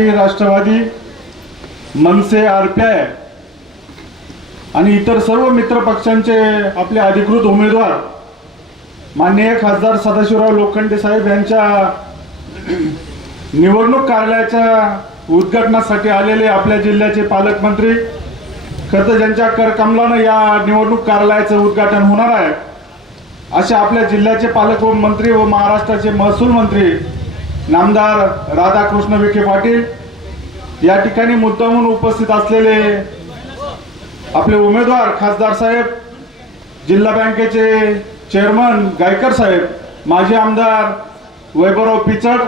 भारतीय Rashtravadi MNS R P I आणि इतर सर्व मित्र पक्षांचे आपले अधिकृत उमेदवार माननीय खासदार सदाशिवराव लोखंडे साहेब यांच्या निवडणूक कार्यालयाच्या उद्घाटनासाठी आलेले आपल्या जिल्ह्याचे पालकमंत्री खरं ज्यांच्या करकमलानं या निवडणूक कार्यालयाचं उद्घाटन होणार आहे असे आपल्या जिल्ह्याचे पालकमंत्री व महाराष्ट्राचे महसूल मंत्री नामदार राधाकृष्ण विखे पाटील या ठिकाणी मुद्दाहून उपस्थित असलेले आपले उमेदवार खासदार साहेब जिल्हा बँकेचे चेअरमन गायकर साहेब माजी आमदार वैभवराव पिचड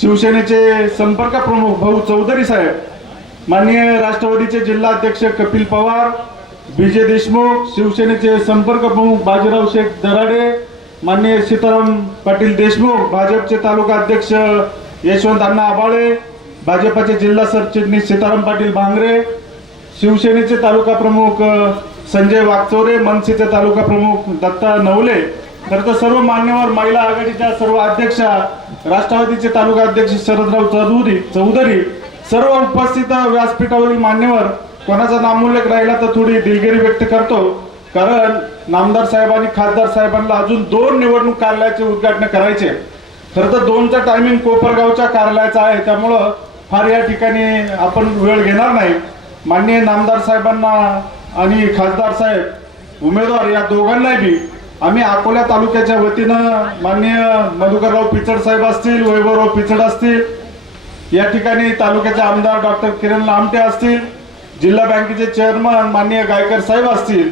शिवसेनेचे संपर्क प्रमुख भाऊ चौधरी साहेब माननीय राष्ट्रवादीचे जिल्हाध्यक्ष कपिल पवार विजय देशमुख शिवसेनेचे संपर्क प्रमुख बाजीराव शेख दराडे माननीय सीताराम पाटील देशमुख भाजपचे तालुका अध्यक्ष यशवंत अण्णा आबाळे भाजपाचे जिल्हा सरचिटणीस सीताराम पाटील भांगरे शिवसेनेचे तालुका प्रमुख संजय वागचोरे मनसेचे तालुका प्रमुख दत्ता नवले तर सर्व मान्यवर महिला आघाडीच्या सर्व अध्यक्षा राष्ट्रवादीचे तालुका अध्यक्ष शरदराव चौधरी चौधरी सर्व उपस्थित व्यासपीठावरील मान्यवर कोणाचा नामोल्लेख राहिला तर थोडी दिलगिरी व्यक्त करतो कारण नामदार साहेबांनी खासदार साहेबांना अजून दोन निवडणूक कार्यालयाचे उद्घाटन करायचे खरं तर दोनचा टायमिंग कोपरगावच्या कार्यालयाचा आहे त्यामुळं फार या ठिकाणी आपण वेळ घेणार नाही माननीय नामदार साहेबांना आणि खासदार साहेब उमेदवार या दोघांनाही बी आम्ही अकोला तालुक्याच्या वतीनं माननीय मधुकरराव पिचड साहेब असतील वैभवराव पिचड असतील या ठिकाणी तालुक्याचे आमदार डॉक्टर किरण लामटे असतील जिल्हा बँकेचे चेअरमन माननीय गायकर साहेब असतील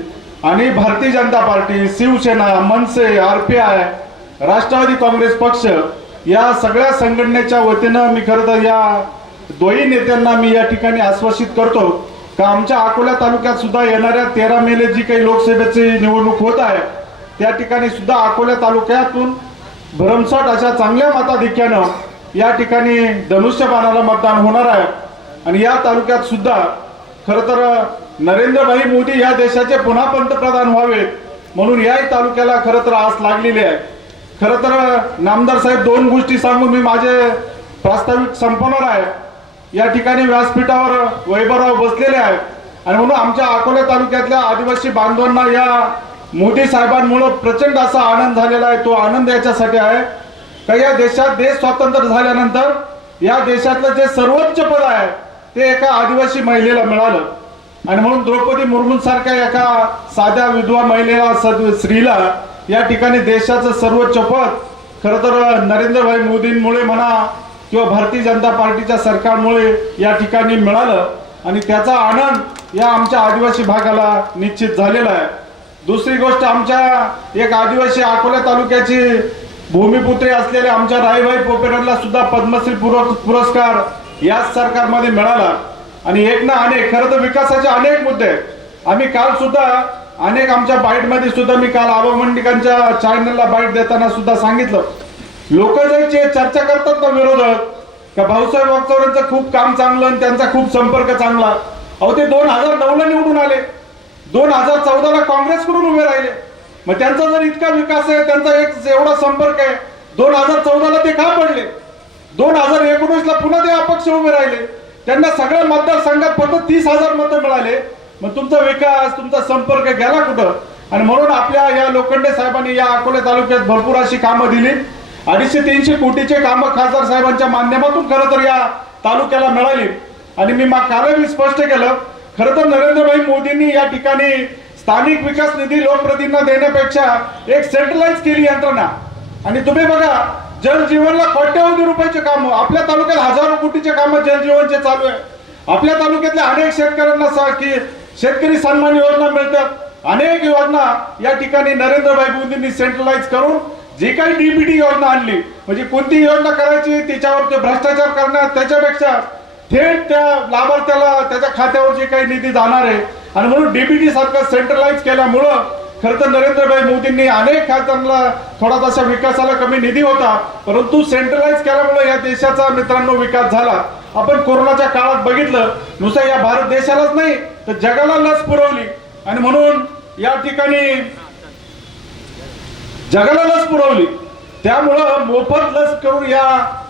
आणि Bharatiya Janata party Shivsena Manase R P I Rashtrawadi Congress पक्ष या सगळ्या संघटनेच्या वतीनं मी खरं तर या दोही नेत्यांना मी या ठिकाणी आश्वासित करतो का आमच्या अकोला तालुक्यात सुद्धा येणाऱ्या तेरा मेले जी काही लोकसभेची निवडणूक होत आहे त्या ठिकाणी सुद्धा अकोला तालुक्यातून भरमसाट अशा चांगल्या मताधिक्यानं या ठिकाणी धनुष्यबाणाला मतदान होणार आहे आणि या तालुक्यात सुद्धा खरं तर नरेंद्रभाई मोदी या देशाचे पुन्हा पंतप्रधान व्हावे म्हणून याही तालुक्याला खरं तर आस लागलेली आहे खरं तर नामदार साहेब दोन गोष्टी सांगून मी माझे प्रास्ताविक संपवणार आहे या ठिकाणी व्यासपीठावर वैभवराव बसलेले आहे आणि म्हणून आमच्या अकोला तालुक्यातल्या आदिवासी बांधवांना या मोदी साहेबांमुळं प्रचंड असा आनंद झालेला आहे तो आनंद याच्यासाठी आहे का या देशात देश स्वातंत्र्य झाल्यानंतर या देशातलं जे सर्वोच्च पद आहे ते एका आदिवासी महिलेला मिळालं आणि म्हणून द्रौपदी मुर्मूंसारख्या एका साध्या विधवा महिलेला स्त्रीला या ठिकाणी देशाचं सर्वोच्च पद खर तर नरेंद्रभाई मोदींमुळे म्हणा किंवा भारतीय जनता पार्टीच्या सरकारमुळे या ठिकाणी मिळालं आणि त्याचा आनंद या आमच्या आदिवासी भागाला निश्चित झालेला आहे दुसरी गोष्ट आमच्या एक आदिवासी अकोला तालुक्याची भूमिपुत्री असलेल्या आमच्या राईभाई पोपेरला सुद्धा पद्मश्री पुरस्कार याच सरकारमध्ये मिळाला आणि एक ना अनेक खरं तर विकासाचे अनेक मुद्दे आम्ही काल सुद्धा अनेक आमच्या बाईटमध्ये सुद्धा मी काल आबा मंडिकांच्या चॅनलला बाईट देताना सुद्धा सांगितलं लोक जे चर्चा करतात ना विरोधक का भाऊसाहेब वागचौरांचं खूप काम चांगलं आणि त्यांचा खूप संपर्क चांगला अहो ते दोन हजार नऊला निवडून आले दोन हजार चौदाला काँग्रेसकडून उभे राहिले मग त्यांचा जर इतका विकास आहे त्यांचा एक एवढा संपर्क आहे दोन हजार चौदाला ते का पडले दोन हजार एकोणीसला पुन्हा ते अपक्ष उभे राहिले त्यांना सगळ्या मतदारसंघात फक्त तीस हजार मतं मिळाले मग तुमचा विकास तुमचा संपर्क गेला कुठं आणि म्हणून आपल्या या लोखंडे साहेबांनी या अकोले तालुक्यात भरपूर अशी कामं दिली अडीचशे तीनशे कोटीचे कामं खासदार साहेबांच्या माध्यमातून खरं तर या तालुक्याला मिळाली आणि मी काल मी स्पष्ट केलं खरं तर नरेंद्रभाई मोदींनी या ठिकाणी स्थानिक विकास निधी लोकप्रतिनिधींना देण्यापेक्षा एक सेंट्रलाइज केली यंत्रणा आणि तुम्ही बघा जलजीवनला कोट्यावधी रुपयाचे काम आपल्या तालुक्यात हजारो कोटीचे काम जलजीवनचे चालू आहे आपल्या तालुक्यातल्या अनेक शेतकऱ्यांना की शेतकरी सन्मान योजना मिळतात अनेक योजना या ठिकाणी नरेंद्रभाई मोदींनी सेंट्रलाइज करून जी काही डीबीटी योजना आणली म्हणजे कोणती योजना करायची तिच्यावर भ्रष्टाचार करणार त्याच्यापेक्षा थेट त्या लाभार्थ्याला त्याच्या खात्यावर जे काही निधी जाणार आहे आणि म्हणून डीबीटी सारखं सेंट्रलाइज केल्यामुळं खरं तर नरेंद्रभाई मोदींनी अनेक खात्यांना तसा विकासाला कमी निधी होता परंतु सेंट्रलाइज केल्यामुळे या देशाचा मित्रांनो विकास झाला आपण कोरोनाच्या काळात बघितलं नुसतं या भारत देशालाच नाही तर जगाला लस पुरवली आणि म्हणून या ठिकाणी जगाला लस पुरवली त्यामुळं मोफत लस करून या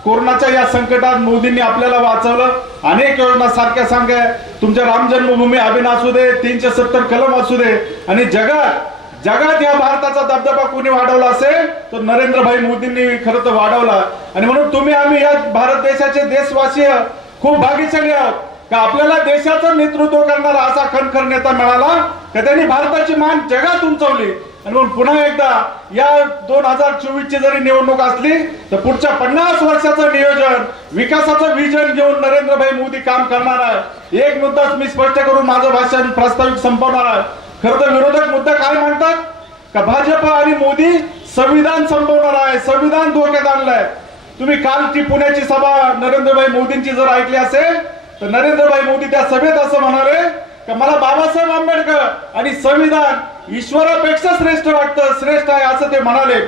कोरोनाच्या या संकटात मोदींनी आपल्याला वाचवलं अनेक योजना सारख्या सांग्या तुमच्या राम जन्मभूमी अभिन असू दे तीनशे सत्तर कलम असू दे आणि जगात जगात या भारताचा दबदबा कोणी वाढवला असेल तर नरेंद्रभाई मोदींनी खरं तर वाढवला आणि म्हणून तुम्ही आम्ही या भारत देशाचे देशवासीय खूप भाग्यशाली आहोत का आपल्याला देशाचं नेतृत्व करणारा असा खणखर नेता मिळाला तर त्यांनी भारताची मान जगात उंचवली आणि म्हणून पुन्हा एकदा या दोन हजार चोवीस ची जरी निवडणूक असली तर पुढच्या पन्नास वर्षाचं नियोजन विकासाचं विजन घेऊन नरेंद्रभाई मोदी काम करणार आहे एक मुद्दाच मी स्पष्ट करून माझं भाषण प्रास्ताविक संपवणार आहे खरं तर विरोधक मुद्दा काय म्हणतात का भाजप आणि मोदी संविधान संपवणार आहे संविधान धोक्यात आणलंय तुम्ही कालची पुण्याची सभा नरेंद्रभाई मोदींची जर ऐकली असेल तर नरेंद्रभाई मोदी त्या सभेत असं म्हणाले का मला बाबासाहेब आंबेडकर आणि संविधान ईश्वरापेक्षा श्रेष्ठ वाटतं श्रेष्ठ आहे असं ते म्हणाले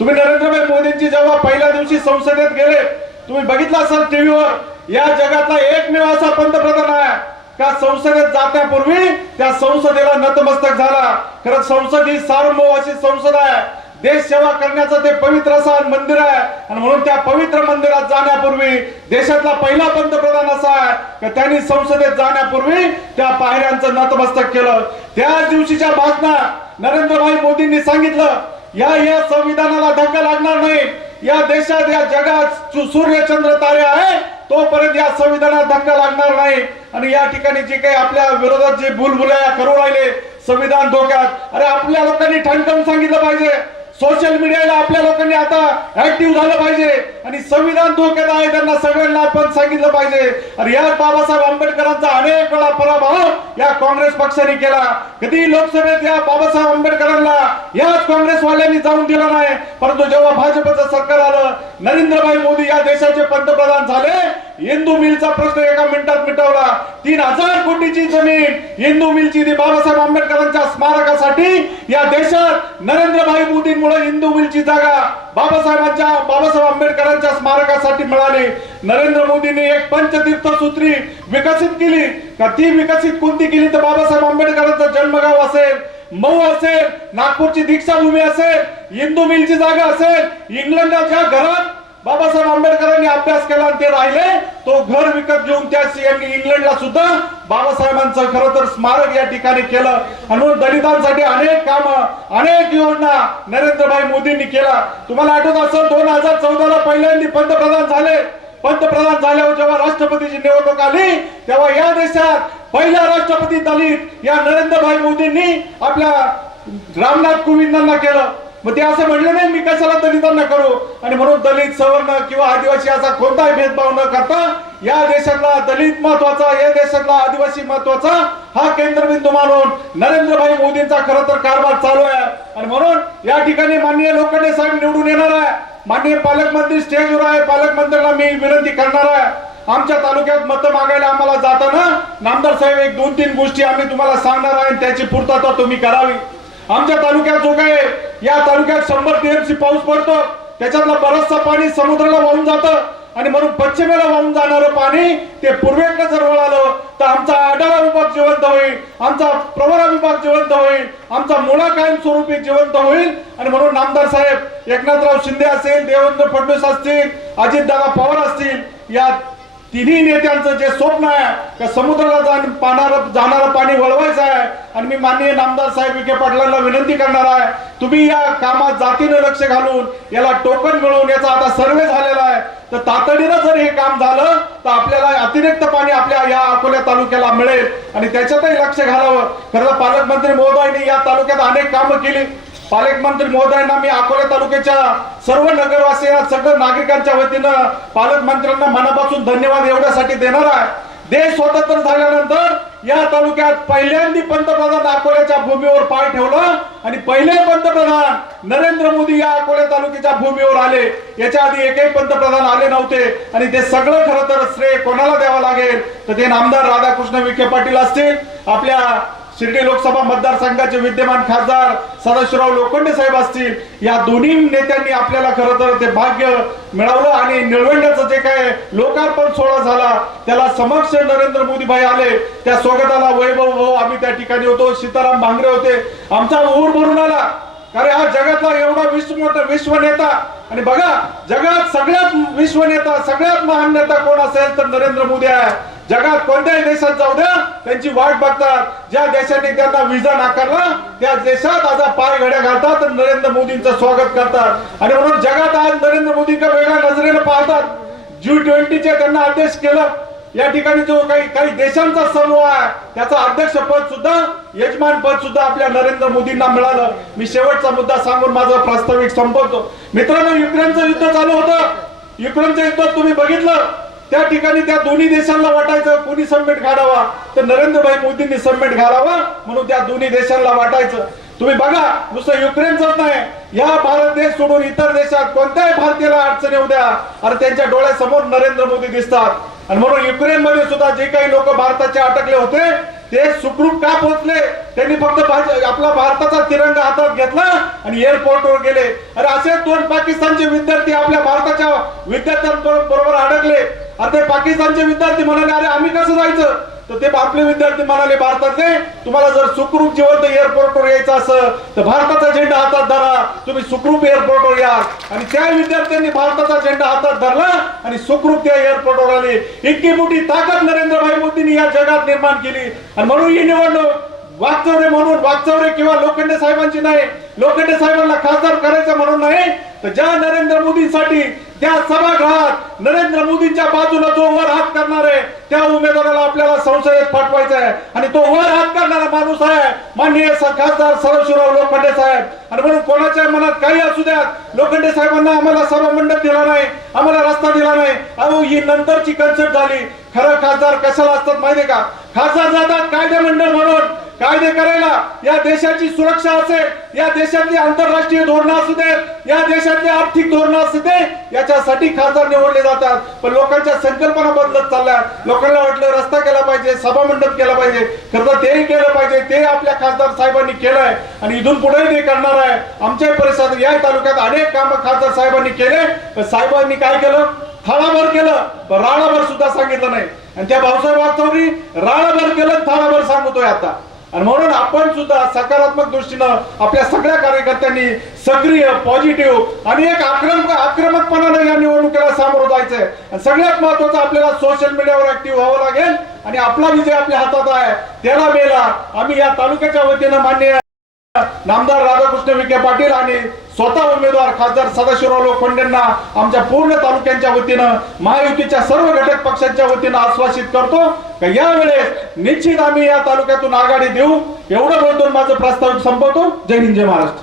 तुम्ही नरेंद्रभाई मोदींची जेव्हा पहिल्या दिवशी संसदेत गेले तुम्ही बघितलं असाल टीव्हीवर या जगातला एकमेव असा पंतप्रधान आहे त्या संसदेत जाण्यापूर्वी त्या संसदेला नतमस्तक झाला खरं संसद ही सार्वभौमाची संसद आहे देश सेवा करण्याचं ते पवित्र असं मंदिर आहे आणि म्हणून त्या पवित्र मंदिरात जाण्यापूर्वी देशातला पहिला पंतप्रधान असा आहे की त्यांनी संसदेत जाण्यापूर्वी त्या पायऱ्यांचं नतमस्तक केलं त्या दिवशीच्या भाषणात नरेंद्रभाई मोदींनी सांगितलं या या संविधानाला धक्का लागणार नाही या देशात या जगात सूर्य चंद्र तारे आहे तोपर्यंत या संविधानात धक्का लागणार नाही आणि या ठिकाणी जे काही आपल्या विरोधात जे भूलभुलया करू राहिले संविधान धोक्यात अरे आपल्या लोकांनी ठणठण सांगितलं पाहिजे सोशल मीडियाला आपल्या लोकांनी आता ऍक्टिव्ह झालं पाहिजे आणि संविधान धोक्यात आहे त्यांना सगळ्यांना आपण सांगितलं पाहिजे आणि या बाबासाहेब आंबेडकरांचा अनेक वेळा पराभव या काँग्रेस पक्षाने केला कधी लोकसभेत या बाबासाहेब आंबेडकरांना याच काँग्रेसवाल्यांनी जाऊन दिला नाही परंतु जेव्हा भाजपचं सरकार आलं नरेंद्रभाई मोदी या देशाचे पंतप्रधान झाले इंदू मिलचा प्रश्न एका मिनिटात मिटवला तीन हजार कोटीची जमीन इंदू मिलची ती बाबासाहेब आंबेडकरांच्या स्मारकासाठी या देशात नरेंद्रभाई मोदींमुळे इंदू मिलची जागा बाबासाहेबांच्या बाबासाहेब आंबेडकरांच्या स्मारकासाठी मिळाली नरेंद्र मोदींनी एक सूत्री विकसित केली का ती विकसित कोणती केली तर बाबासाहेब आंबेडकरांचा जन्मगाव असेल मऊ असेल नागपूरची दीक्षाभूमी असेल इंदू मिलची जागा असेल इंग्लंडच्या घरात बाबासाहेब आंबेडकरांनी अभ्यास केला आणि ते राहिले तो घर विकत घेऊन त्या यांनी इंग्लंडला सुद्धा बाबासाहेबांचं खर तर स्मारक या ठिकाणी केलं आणि म्हणून दलितांसाठी अनेक काम अनेक योजना नरेंद्रभाई मोदींनी केला तुम्हाला आठवत असं दोन हजार ला पहिल्यांदा पंतप्रधान झाले पंतप्रधान झाल्यावर जेव्हा राष्ट्रपतीची निवडणूक आली तेव्हा या देशात पहिला राष्ट्रपती दलित या नरेंद्रभाई मोदींनी आपल्या रामनाथ कोविंदांना केलं मग ते असं म्हणलं नाही मी कशाला दलितांना करू आणि म्हणून दलित सवर्ण किंवा आदिवासी असा कोणताही भेदभाव न करता या देशातला दलित महत्वाचा या देशातला आदिवासी महत्वाचा हा केंद्रबिंदू मानून नरेंद्रभाई मोदींचा खर तर कारभार चालू आहे आणि म्हणून या ठिकाणी माननीय लोकांनी साहेब निवडून येणार आहे माननीय पालकमंत्री स्टेजवर आहे पालकमंत्र्यांना मी विनंती करणार आहे आमच्या तालुक्यात मत मागायला आम्हाला जाताना नामदार साहेब एक दोन तीन गोष्टी आम्ही तुम्हाला सांगणार आहे त्याची पूर्तता तुम्ही करावी आमच्या तालुक्यात जो काय या तालुक्यात शंभर टीएमसी पाऊस पडतो त्याच्यातला बरचसा पाणी समुद्राला वाहून जातं आणि म्हणून पश्चिमेला वाहून जाणारं पाणी ते पूर्वेकडे जर वळालं तर आमचा आडाळा विभाग जिवंत होईल आमचा प्रवरा विभाग जिवंत होईल आमचा मुळा स्वरूपी जिवंत होईल आणि म्हणून नामदार साहेब एकनाथराव शिंदे असेल देवेंद्र फडणवीस असतील अजितदादा पवार असतील या तिन्ही नेत्यांचं जे स्वप्न आहे त्या समुद्राला जाण पाणार जाणारं पाणी वळवायचं आहे आणि मी माननीय नामदार साहेब विखे पाटलांना विनंती करणार आहे तुम्ही या कामात जातीनं लक्ष घालून याला टोकन मिळवून याचा आता सर्वे झालेला आहे तर तातडीनं जर हे काम झालं तर आपल्याला अतिरिक्त पाणी आपल्या या अकोल्या तालुक्याला मिळेल आणि त्याच्यातही लक्ष घालावं खरं पालकमंत्री महोदयांनी या तालुक्यात अनेक कामं केली पालकमंत्री महोदयांना मी अकोले तालुक्याच्या सर्व नगरवासियांना सगळं नागरिकांच्या वतीनं पालकमंत्र्यांना मनापासून धन्यवाद एवढ्यासाठी देणार आहे देश स्वतंत्र झाल्यानंतर या तालुक्यात पहिल्यांदा पंतप्रधान अकोल्याच्या भूमीवर पाय ठेवलं आणि पहिले पंतप्रधान नरेंद्र मोदी या अकोल्या तालुक्याच्या भूमीवर आले याच्या आधी एकही पंतप्रधान आले नव्हते आणि ते सगळं खरं तर श्रेय कोणाला द्यावं लागेल तर ते नामदार राधाकृष्ण विखे पाटील असतील आपल्या शिर्डी लोकसभा मतदारसंघाचे विद्यमान खासदार सदाशिवराव लोखंडे साहेब असतील या दोन्ही नेत्यांनी आपल्याला खरं तर ते भाग्य मिळवलं आणि निळवंड्याचं जे काय लोकार्पण सोहळा झाला त्याला समक्ष नरेंद्र मोदी भाई आले त्या स्वागताला वैभव भाऊ आम्ही त्या ठिकाणी होतो सीताराम भांगरे होते आमचा ऊर भरून आला अरे हा जगातला एवढा विश्व मोठा विश्व नेता आणि बघा जगात सगळ्यात विश्व नेता सगळ्यात महान नेता कोण असेल तर नरेंद्र मोदी आहे जगात कोणत्याही देशात जाऊ द्या त्यांची वाट बघतात ज्या देशांनी त्यांना व्हिसा नाकारला त्या देशात आज पाय घड्या घालतात नरेंद्र मोदींचं स्वागत करतात आणि म्हणून जगात आज नरेंद्र मोदींच्या वेगळ्या नजरेनं पाहतात जी ट्वेंटी त्यांना आदेश केलं या ठिकाणी जो काही काही देशांचा समूह आहे त्याचा अध्यक्ष पद सुद्धा यजमान पद सुद्धा आपल्या नरेंद्र मोदींना मिळालं मी शेवटचा मुद्दा सांगून माझा प्रास्ताविक संपवतो मित्रांनो युक्रेनचं युद्ध चालू होतं युक्रेनचं युद्ध तुम्ही बघितलं त्या ठिकाणी त्या दोन्ही देशांना वाटायचं कोणी समेट घालावा तर नरेंद्रभाई मोदींनी समेट घालावा म्हणून त्या दोन्ही देशांना वाटायचं तुम्ही बघा नुसतं युक्रेनचं नाही या भारत देश सोडून इतर देशात कोणत्याही भारतीयाला अडचणी उद्या आणि त्यांच्या डोळ्यासमोर नरेंद्र मोदी दिसतात आणि म्हणून युक्रेन मध्ये सुद्धा जे काही लोक भारताचे अटकले होते ते सुखरूप का पोहोचले त्यांनी फक्त आपला भारताचा तिरंगा हातात घेतला आणि एअरपोर्टवर गेले अरे असे दोन पाकिस्तानचे विद्यार्थी आपल्या भारताच्या विद्यार्थ्यांबरोबर अडकले आणि ते पाकिस्तानचे विद्यार्थी म्हणाले अरे आम्ही कसं जायचं तर ते आपले विद्यार्थी म्हणाले भारतातले तुम्हाला जर सुखरूप जिवंत एअरपोर्टवर यायचं असं तर भारताचा झेंडा हातात धरा तुम्ही सुखरूप एअरपोर्टवर या आणि त्या विद्यार्थ्यांनी भारताचा झेंडा हातात धरला आणि सुखरूप त्या एअरपोर्टवर आली इतकी मोठी ताकद भाई या जगात निर्माण केली आणि म्हणून ही निवडणूक वागचौरे म्हणून वागचौरे किंवा लोखंडे साहेबांची नाही लोखंडे साहेबांना खासदार करायचं म्हणून नाही तर ज्या नरेंद्र मोदींसाठी त्या सभागृहात नरेंद्र मोदींच्या बाजूला जो वर हात करणार आहे त्या उमेदवाराला आपल्याला संसदेत पाठवायचं आहे आणि तो वर हात करणारा माणूस आहे माननीय खासदार सरशिवराव लोखंडे साहेब आणि म्हणून कोणाच्या मनात काही असू द्यात लोखंडे साहेबांना आम्हाला सर्व मंडप दिला नाही आम्हाला रस्ता दिला नाही अहो ही नंतरची कन्सेप्ट झाली खरं खासदार कशाला असतात माहितीये का खासदार जातात कायदे मंडळ म्हणून कायदे करायला या देशाची सुरक्षा असेल या देशातली आंतरराष्ट्रीय धोरणं असू दे या देशातली आर्थिक धोरणं असू दे याच्यासाठी खासदार निवडले जातात पण लोकांच्या संकल्पना बदलत चालल्या लोकांना वाटलं रस्ता केला पाहिजे सभा मंडप केला पाहिजे खरं तेही केलं पाहिजे ते आपल्या खासदार साहेबांनी केलंय आणि इथून पुढेही ते करणार आहे आमच्या परिसरात या तालुक्यात अनेक काम खासदार साहेबांनी केले पण साहेबांनी काय केलं थाळाभर केलं पण सुद्धा सांगितलं नाही आणि त्या भाऊसाहेब वाचवणी राळाभर केलं थाळाभर सांगतोय आता आणि म्हणून आपण सुद्धा सकारात्मक दृष्टीनं आपल्या सगळ्या कार्यकर्त्यांनी सक्रिय पॉझिटिव्ह आणि एक आक्रमक आक्रमकपणानं या निवडणुकीला सामोरं जायचंय आणि सगळ्यात महत्वाचं आपल्याला सोशल मीडियावर ऍक्टिव्ह व्हावं लागेल आणि आपला विजय आपल्या हातात आहे त्याला मेला आम्ही या तालुक्याच्या वतीनं मान्य नामदार राधाकृष्ण विखे पाटील आणि स्वतः उमेदवार खासदार सदाशिवराव लोखंडेंना आमच्या पूर्ण तालुक्यांच्या वतीनं महायुतीच्या सर्व घटक पक्षांच्या वतीनं आश्वासित करतो का यावेळेस निश्चित आम्ही या तालुक्यातून आघाडी देऊ एवढं बोलतो माझं प्रस्ताव संपवतो जय हिंद जय महाराष्ट्र